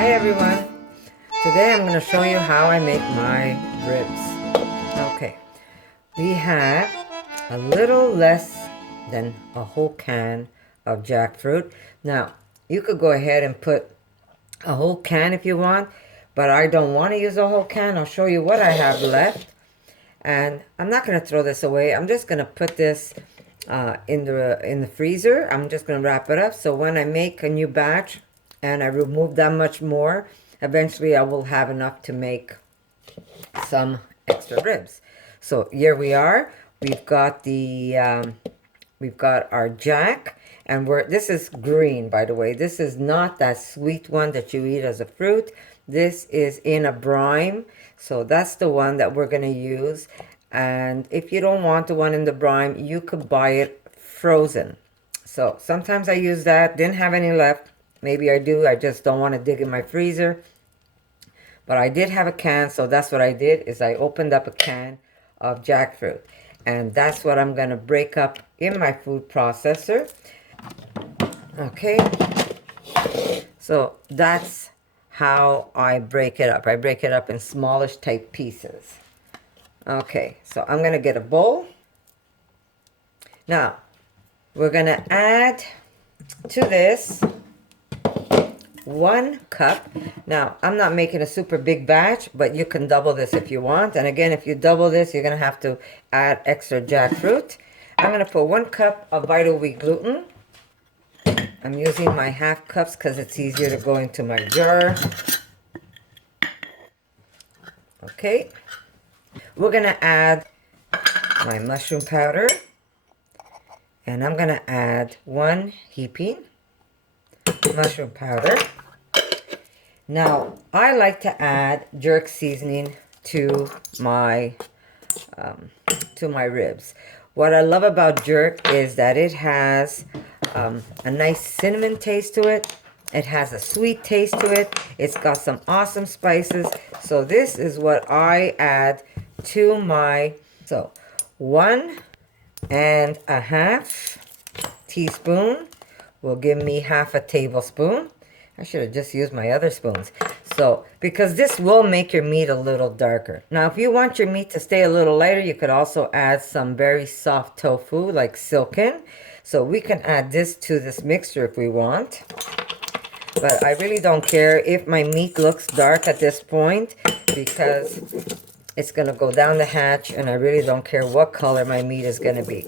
Hi everyone. Today I'm going to show you how I make my ribs. Okay, we have a little less than a whole can of jackfruit. Now, you could go ahead and put a whole can if you want, but I don't want to use a whole can. I'll show you what I have left. And I'm not going to throw this away. I'm just going to put this in the freezer. I'm just going to wrap it up. So when I make a new batch and I remove that much more, eventually I will have enough to make some extra ribs. So here we are. We've got our jack, and this is green, by the way. This is not that sweet one that you eat as a fruit. This is in a brine, so that's the one that we're going to use. And if you don't want the one in the brine, you could buy it frozen. So sometimes I use that. Didn't have any left. Maybe I do. I just don't want to dig in my freezer. But I did have a can, so that's what I did, is I opened up a can of jackfruit. And that's what I'm going to break up in my food processor. Okay. So that's how I break it up. I break it up in smallish type pieces. Okay, so I'm going to get a bowl. Now, we're going to add to this 1 cup. Now, I'm not making a super big batch, but you can double this if you want. And again, if you double this, you're going to have to add extra jackfruit. I'm going to put 1 cup of vital wheat gluten. I'm using my half cups because it's easier to go into my jar. Okay. We're going to add my mushroom powder. And I'm going to add 1 heaping mushroom powder. Now, I like to add jerk seasoning to my ribs. What I love about jerk is that it has a nice cinnamon taste to it. It has a sweet taste to it. It's got some awesome spices. So this is what I add to my, so 1.5 teaspoon will give me 1/2 tablespoon. I should have just used my other spoons. So, because this will make your meat a little darker. Now, if you want your meat to stay a little lighter, you could also add some very soft tofu, like silken. So we can add this to this mixture if we want. But I really don't care if my meat looks dark at this point, because it's going to go down the hatch, and I really don't care what color my meat is going to be.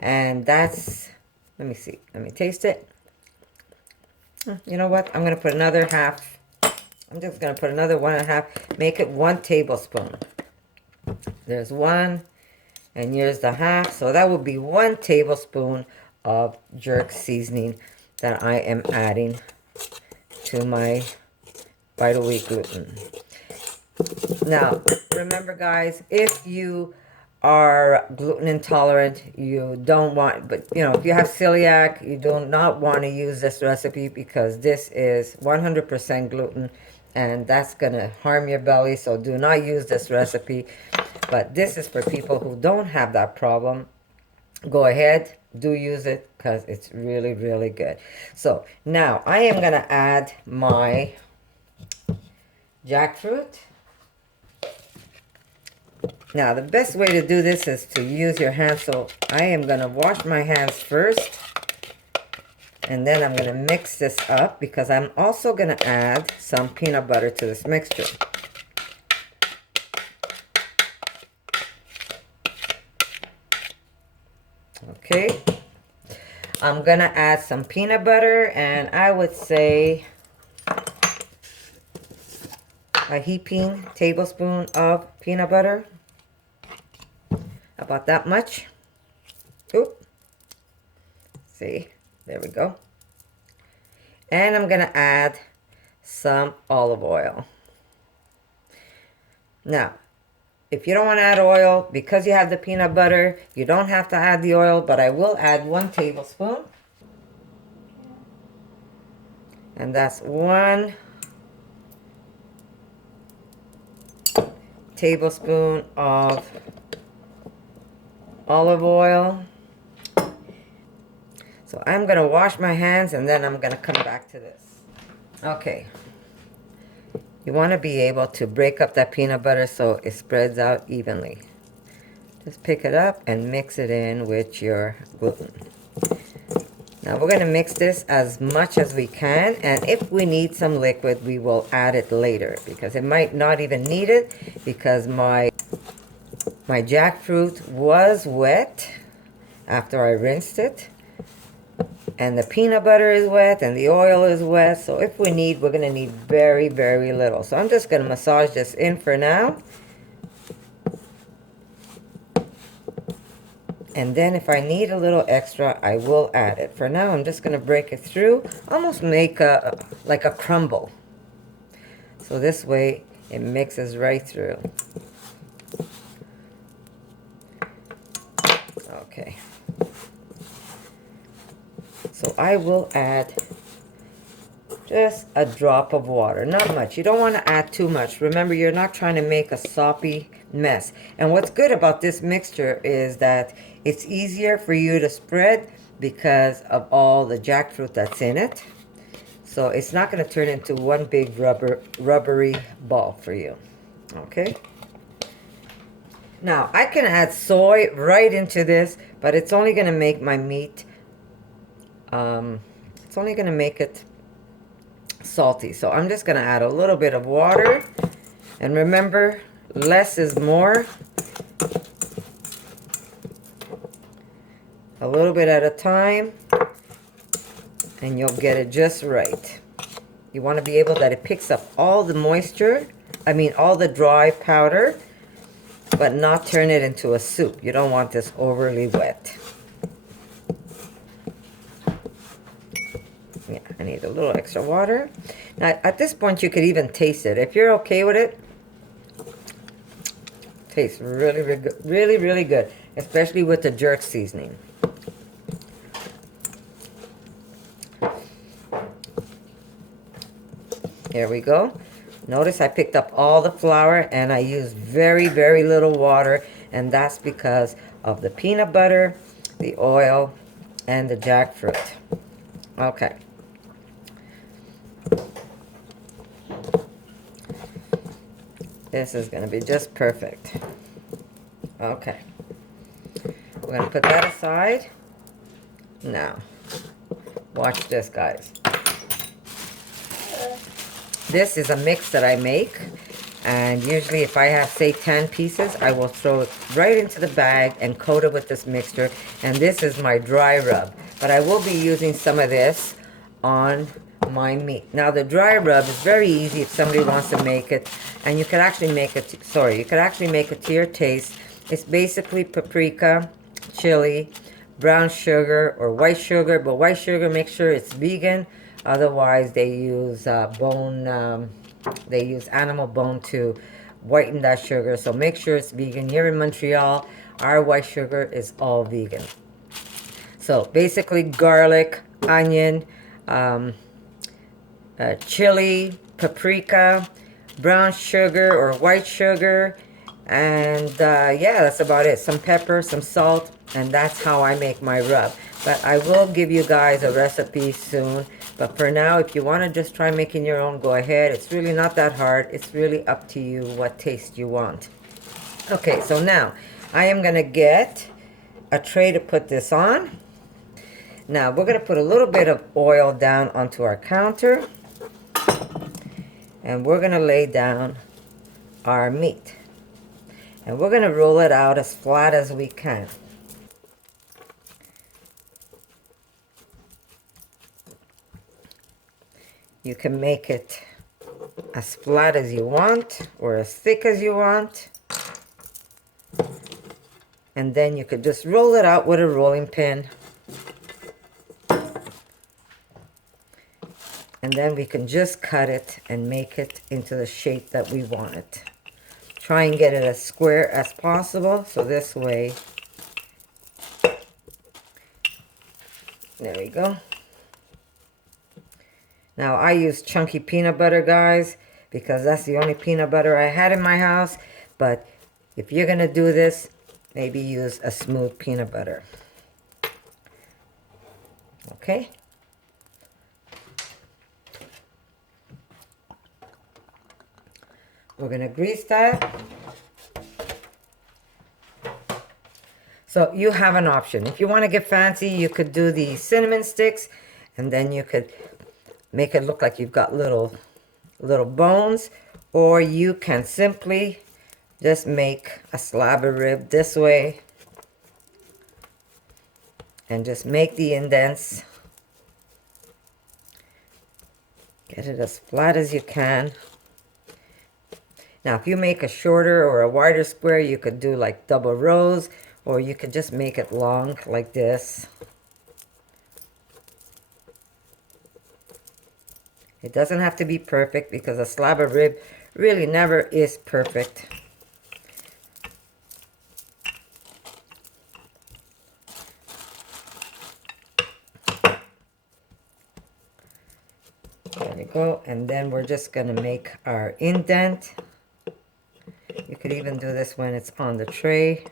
And that's, let me see, let me taste it. You know what? I'm going to put another 1/2. I'm just going to put another 1.5. Make it 1 tablespoon. There's 1, and here's the 1/2. So that would be 1 tablespoon of jerk seasoning that I am adding to my vital wheat gluten. Now, remember guys, if you are gluten intolerant, you don't want, but you know, if you have celiac, you do not want to use this recipe, because this is 100% gluten, and that's going to harm your belly. So do not use this recipe. But this is for people who don't have that problem. Go ahead, do use it, because it's really, really good. So now I am going to add my jackfruit. Now, the best way to do this is to use your hands. So I am going to wash my hands first. And then I'm going to mix this up, because I'm also going to add some peanut butter to this mixture. Okay. I'm going to add some peanut butter, and I would say a heaping tablespoon of peanut butter. About that much. Oop. See, there we go. And I'm going to add some olive oil. Now, if you don't want to add oil, because you have the peanut butter, you don't have to add the oil, but I will add 1 tablespoon. And that's 1 tablespoon of olive oil. So I'm going to wash my hands, and then I'm going to come back to this. Okay. You want to be able to break up that peanut butter so it spreads out evenly. Just pick it up and mix it in with your gluten. Now we're going to mix this as much as we can, and if we need some liquid, we will add it later, because it might not even need it, because my jackfruit was wet after I rinsed it, and the peanut butter is wet, and the oil is wet, so if we need, we're going to need very, very little. So I'm just going to massage this in for now. And then if I need a little extra, I will add it. For now, I'm just going to break it through, almost make like a crumble. So this way, it mixes right through. Okay. So I will add just a drop of water, not much. You don't want to add too much. Remember, you're not trying to make a soppy mess. And what's good about this mixture is that it's easier for you to spread because of all the jackfruit that's in it. So it's not going to turn into one big rubbery ball for you. Okay. Now, I can add soy right into this, but it's only going to make my meat, it's only going to make it salty. So I'm just going to add a little bit of water. And remember, less is more. A little bit at a time, and you'll get it just right. You want to be able that it picks up all the moisture, all the dry powder, but not turn it into a soup. You don't want this overly wet. Yeah, I need a little extra water. Now, at this point, you could even taste it. If you're okay with it, tastes really, really good, really, really good, especially with the jerk seasoning. Here we go. Notice I picked up all the flour and I used very, very little water, and that's because of the peanut butter, the oil, and the jackfruit. Okay. This is going to be just perfect. Okay. We're going to put that aside. Now, watch this, guys. This is a mix that I make, and usually if I have seitan pieces, I will throw it right into the bag and coat it with this mixture, and this is my dry rub. But I will be using some of this on my meat. Now the dry rub is very easy if somebody wants to make it, and you can actually make it, you could actually make it to your taste. It's basically paprika, chili, brown sugar or white sugar, but white sugar, make sure it's vegan. Otherwise, they use they use animal bone to whiten that sugar. So make sure it's vegan. Here in Montreal, our white sugar is all vegan. So basically, garlic, onion, chili, paprika, brown sugar or white sugar, and yeah, that's about it. Some pepper, some salt, and that's how I make my rub. But I will give you guys a recipe soon. But for now, if you want to just try making your own, go ahead. It's really not that hard. It's really up to you what taste you want. Okay, so now I am going to get a tray to put this on. Now we're going to put a little bit of oil down onto our counter. And we're going to lay down our meat. And we're going to roll it out as flat as we can. You can make it as flat as you want or as thick as you want. And then you could just roll it out with a rolling pin. And then we can just cut it and make it into the shape that we want it. Try and get it as square as possible. So this way, there we go. Now, I use chunky peanut butter, guys, because that's the only peanut butter I had in my house. But if you're going to do this, maybe use a smooth peanut butter. Okay? We're going to grease that. So you have an option. If you want to get fancy, you could do the cinnamon sticks, and then you could make it look like you've got little bones, or you can simply just make a slab of rib this way and just make the indents. Get it as flat as you can. Now, if you make a shorter or a wider square, you could do like double rows, or you could just make it long like this. It doesn't have to be perfect because a slab of rib really never is perfect. There we go. And then we're just going to make our indent. You could even do this when it's on the tray.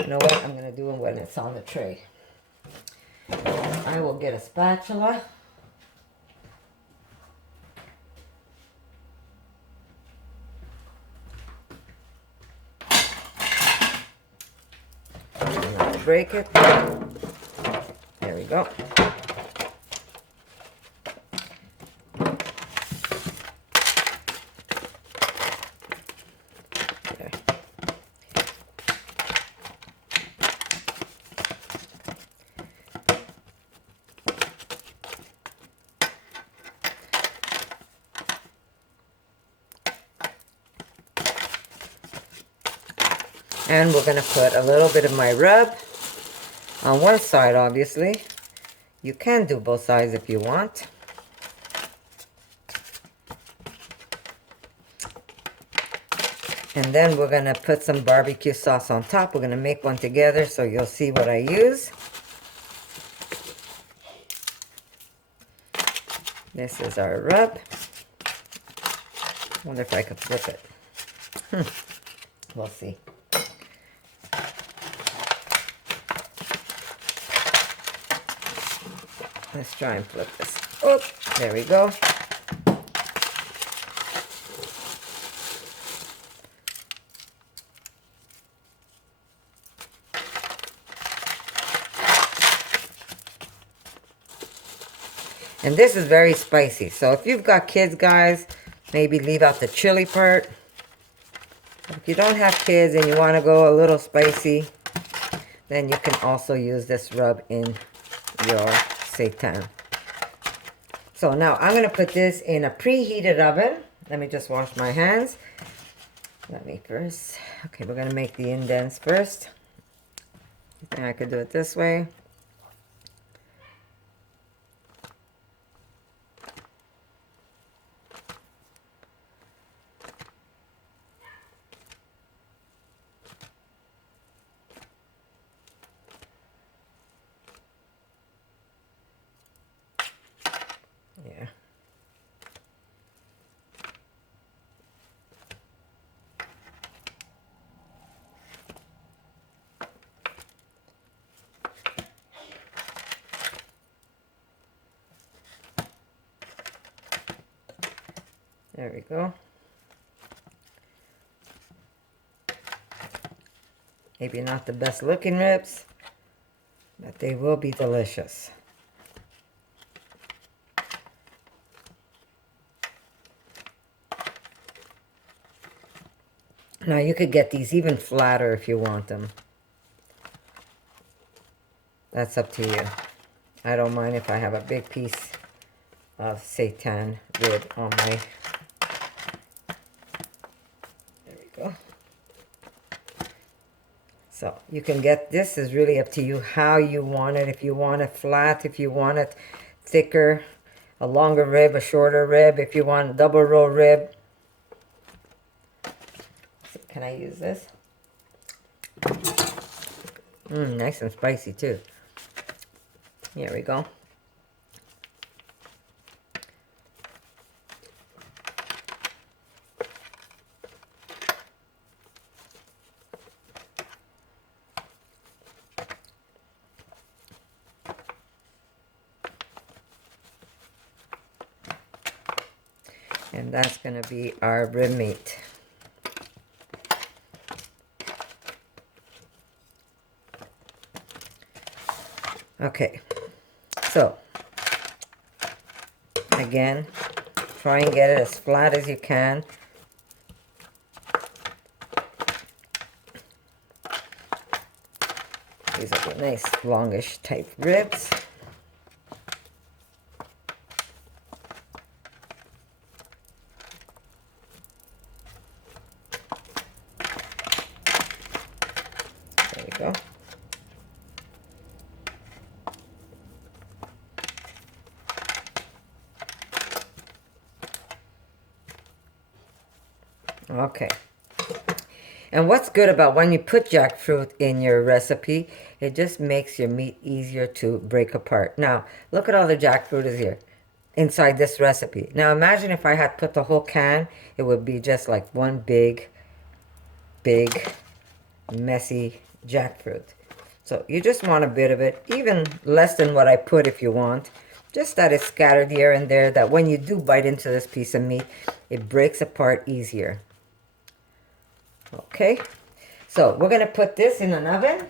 You know what? I'm going to do it when it's on the tray. I will get a spatula. And I'll break it. There we go. And we're going to put a little bit of my rub on one side, obviously. You can do both sides if you want. And then we're going to put some barbecue sauce on top. We're going to make one together so you'll see what I use. This is our rub. I wonder if I could flip it. We'll see. Let's try and flip this. Oh, there we go. And this is very spicy. So if you've got kids, guys, maybe leave out the chili part. If you don't have kids and you want to go a little spicy, then you can also use this rub in your seitan. So now I'm going to put this in a preheated oven. Let me just wash my hands. Okay, we're going to make the indents first. I think I could do it this way. Yeah. There we go. Maybe not the best looking ribs, but they will be delicious. Now you could get these even flatter if you want them. That's up to you. I don't mind if I have a big piece of seitan rib on my... There we go. So you can get, this is really up to you how you want it. If you want it flat, if you want it thicker, a longer rib, a shorter rib, if you want a double roll rib. So can I use this? Nice and spicy too. Here we go. And that's going to be our rib meat. Okay, so again, try and get it as flat as you can. These are the nice longish type ribs. There we go. Okay. And what's good about when you put jackfruit in your recipe, it just makes your meat easier to break apart. Now, look at all the jackfruit is here inside this recipe. Now, imagine if I had put the whole can, it would be just like one big, messy jackfruit. So you just want a bit of it, even less than what I put if you want. Just that it's scattered here and there, that when you do bite into this piece of meat, it breaks apart easier. Okay, so we're going to put this in an oven.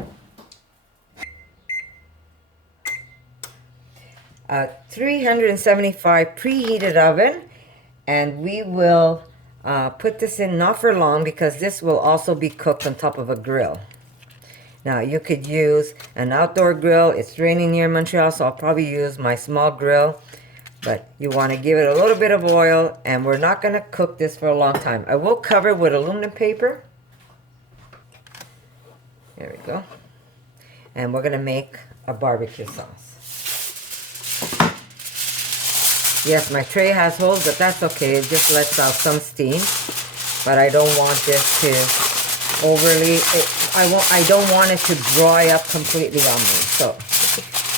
A 375 preheated oven. And we will put this in not for long because this will also be cooked on top of a grill. Now, you could use an outdoor grill. It's raining near Montreal, so I'll probably use my small grill. But you want to give it a little bit of oil, and we're not going to cook this for a long time. I will cover it with aluminum paper. There we go. And we're going to make a barbecue sauce. Yes, my tray has holes, but that's okay. It just lets out some steam. But I don't want this to overly... I don't want it to dry up completely on me. So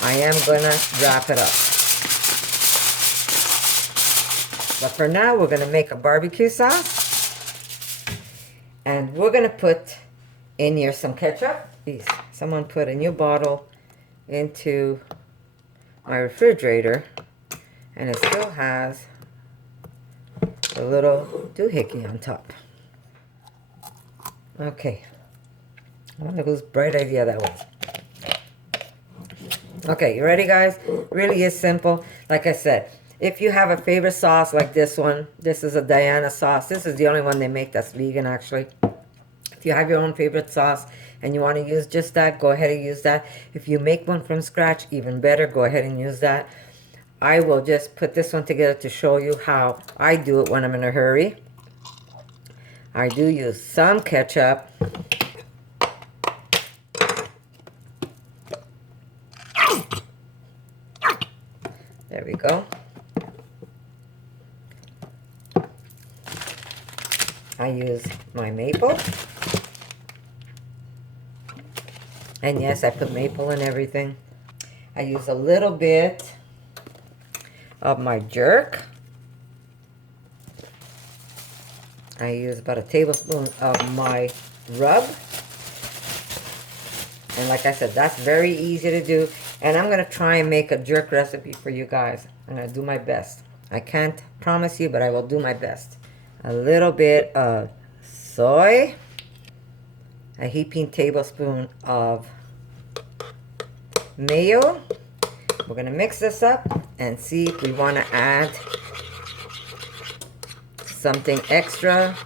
I am going to wrap it up. But for now, we're going to make a barbecue sauce. And we're going to put in here some ketchup. Please, someone put a new bottle into my refrigerator. And it still has a little doohickey on top. Okay. I wonder whose bright idea that was. Okay, you ready, guys? Really is simple. Like I said, if you have a favorite sauce like this one, this is a Diana sauce. This is the only one they make that's vegan, actually. If you have your own favorite sauce and you want to use just that, go ahead and use that. If you make one from scratch, even better, go ahead and use that. I will just put this one together to show you how I do it when I'm in a hurry. I do use some ketchup. There we go. I use my maple. And yes, I put maple in everything. I use a little bit of my jerk. I use about a tablespoon of my rub. And like I said, that's very easy to do. And I'm going to try and make a jerk recipe for you guys. I'm going to do my best. I can't promise you, but I will do my best. A little bit of soy. A heaping tablespoon of mayo. We're going to mix this up and see if we want to add something extra.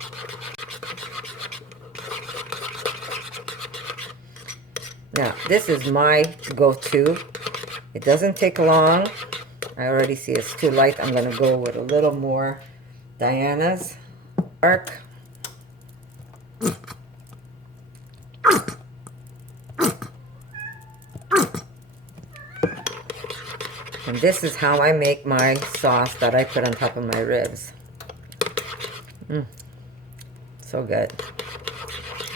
Now, this is my go-to. It doesn't take long. I already see it's too light. I'm going to go with a little more Diana's dark. And this is how I make my sauce that I put on top of my ribs. So good.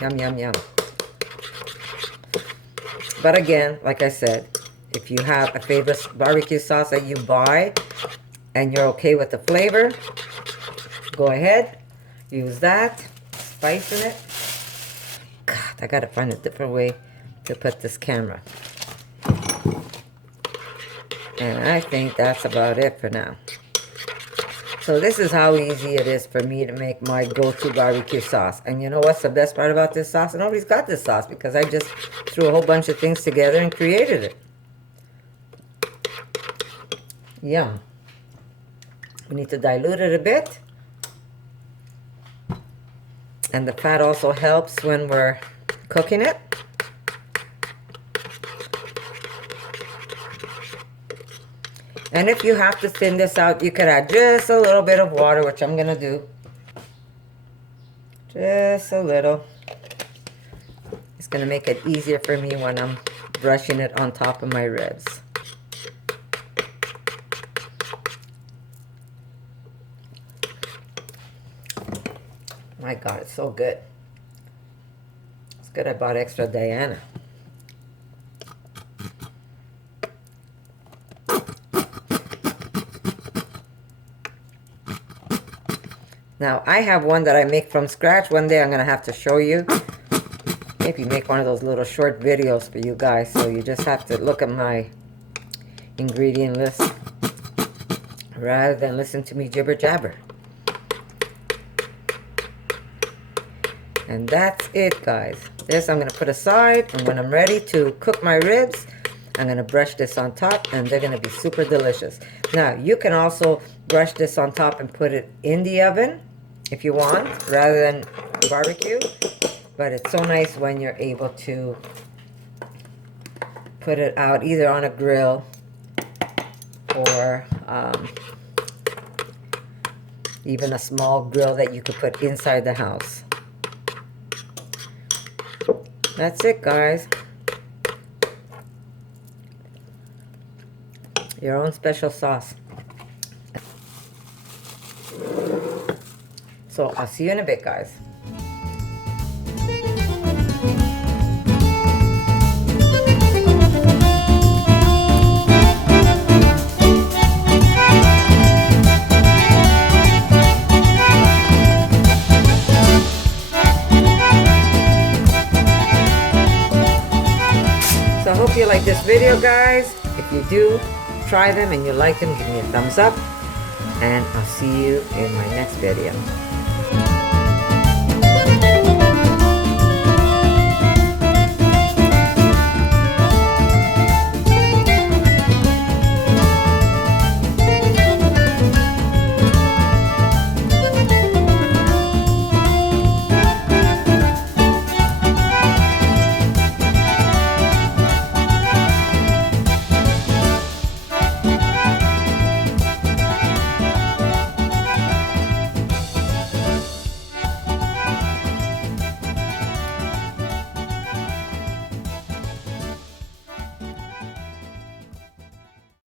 Yum, yum, yum. But again, like I said, if you have a favorite barbecue sauce that you buy and you're okay with the flavor, go ahead, use that, spice in it. God, I gotta find a different way to put this camera. And I think that's about it for now. So this is how easy it is for me to make my go-to barbecue sauce. And you know what's the best part about this sauce? Nobody's got this sauce because I just threw a whole bunch of things together and created it. Yum. We need to dilute it a bit. And the fat also helps when we're cooking it. And if you have to thin this out, you could add just a little bit of water, which I'm going to do. Just a little. It's going to make it easier for me when I'm brushing it on top of my ribs. My God, it's so good. It's good I bought extra Diana. Now, I have one that I make from scratch. One day I'm going to have to show you. Maybe make one of those little short videos for you guys. So you just have to look at my ingredient list rather than listen to me jibber jabber. And that's it, guys. This I'm going to put aside. And when I'm ready to cook my ribs, I'm going to brush this on top. And they're going to be super delicious. Now, you can also brush this on top and put it in the oven if you want, rather than barbecue. But it's so nice when you're able to put it out either on a grill or even a small grill that you could put inside the house. That's it, guys. Your own special sauce. So I'll see you in a bit, guys. So I hope you like this video, guys. If you do, try them and you like them, give me a thumbs up. And I'll see you in my next video.